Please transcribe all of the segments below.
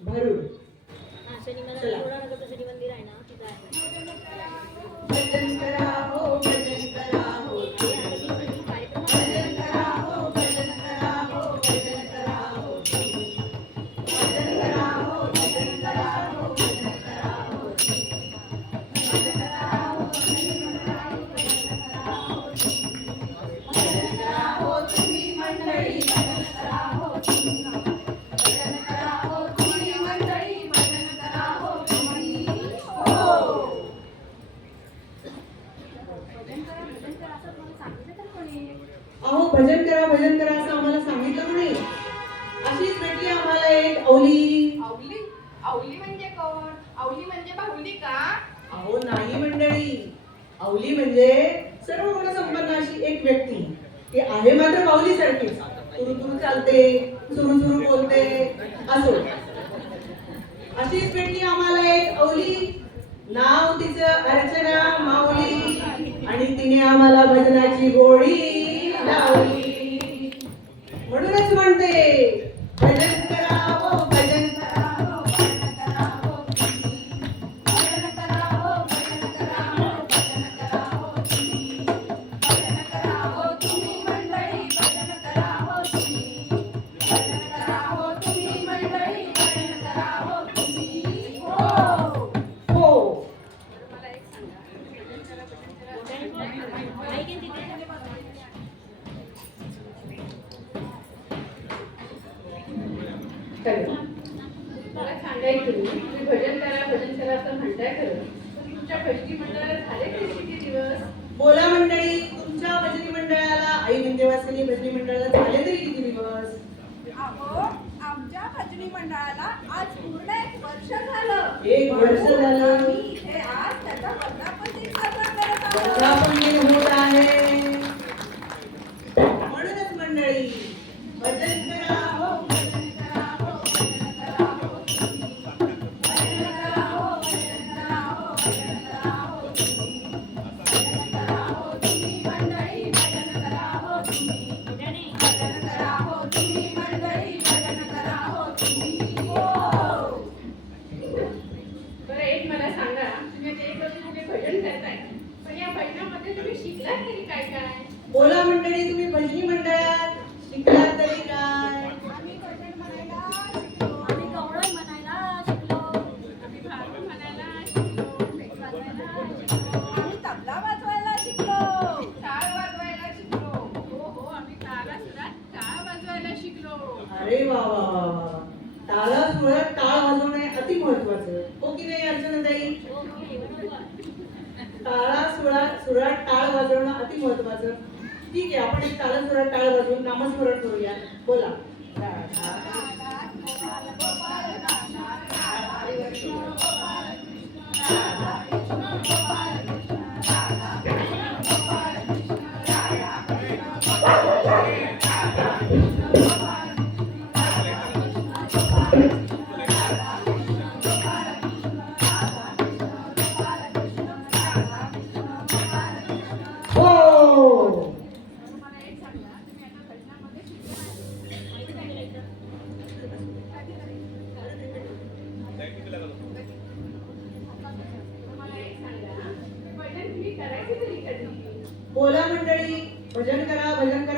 भरून हा शनी मंदिर आहे ना तिथं आहे. अहो भजन करा भजन करा असं आम्हाला सांगितलं नाही? अशीच भेटली आम्हाला एक अवली आवली आवली म्हणजे कोण? आवली म्हणजे बाहुली का? अहो नाही मंडळी. अवली म्हणजे सर्व गुण संपन्न अशी एक व्यक्ती. ती आहे मात्र बाहुली सारखीच तुरु तुरु चालते सुरू सुरू बोलते असो. अशीच भेटली आम्हाला एक अवली नाव तिचं अर्चना माऊली. आणि तिने आम्हाला भजनाची गोडी. लावली म्हणूनच म्हणते भजन करावं भजन करावं भजन करावं भजन करावं भजन करावं भजन करावं भजन करावं तुम्ही. मंडळी भजन करावं तुम्ही. भजन करावं तुम्ही. मला सांगायचं तुम्ही भजन करा भजन करा असं म्हणताय खरं. पण तुमच्या भजनी मंडळाला झाले किती दिवस? बोला मंडळी तुमच्या भजनी मंडळाला आई विंध्यवासिनी भजनी मंडळाला झाले तरी किती दिवस? अहो आमच्या भजनी मंडळाला आज पूर्ण एक वर्ष झालं. एक वर्ष झालं. आम्ही इथे आज त्याचा वर्धापन दिन साजरा Yeah. वा वा वा टाळा टाळ वाजवणे अति महत्वाचं. हो की नाही अर्चनाताई? हो टाळा सुळा सुरात टाळ वाजवणं अति महत्वाचं. ठीक आहे आपण एक टाळा सुरात टाळ वाजवून नामस्मरण करूया बोला. हो बोला मंडळी भजन करा भजन करा.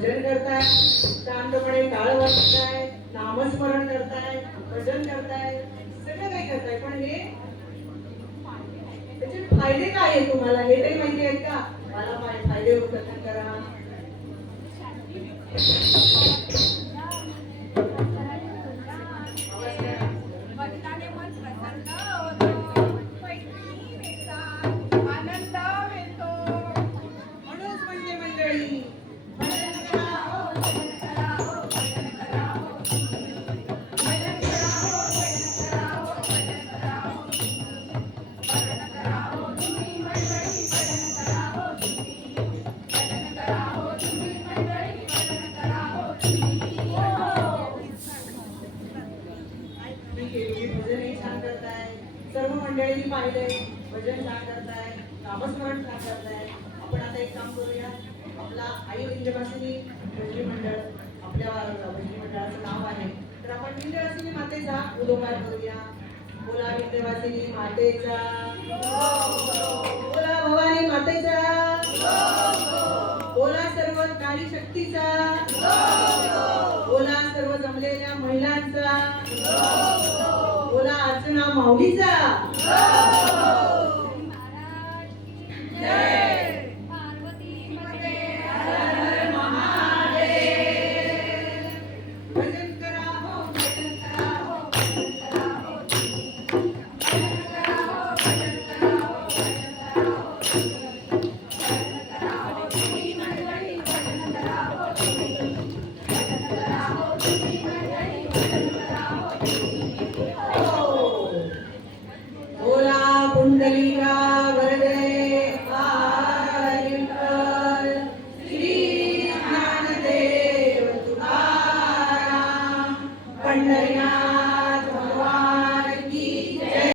भजन करताय. शांतपणे टाळ वाजताय नामस्मरण करताय भजन करताय. सगळं काही करताय. पण हे त्याचे फायदे काय आहे तुम्हाला? हे तरी माहिती आहेत का? मला फाय- फायदे होत करा. केली भजनही छान करताय. सर्व मंडळी पाहिलंय भजन छान करताय नामस्मरण छान करताय. आपण आता एक काम करूया. आपला आई विंध्यवासिनी भजनी मंडळ आपल्या भजनी मंडळाचं नाव आहे. तर आपण विंध्यवासिनी मातेचा उलोकार करूया. बोला विंध्यवासिनी मातेचा. बोला भवानी मातेचा. बोला सर्व नारी शक्तीचा जमलेल्या महिलांचा. बोला अर्चना माऊलीचा. जय.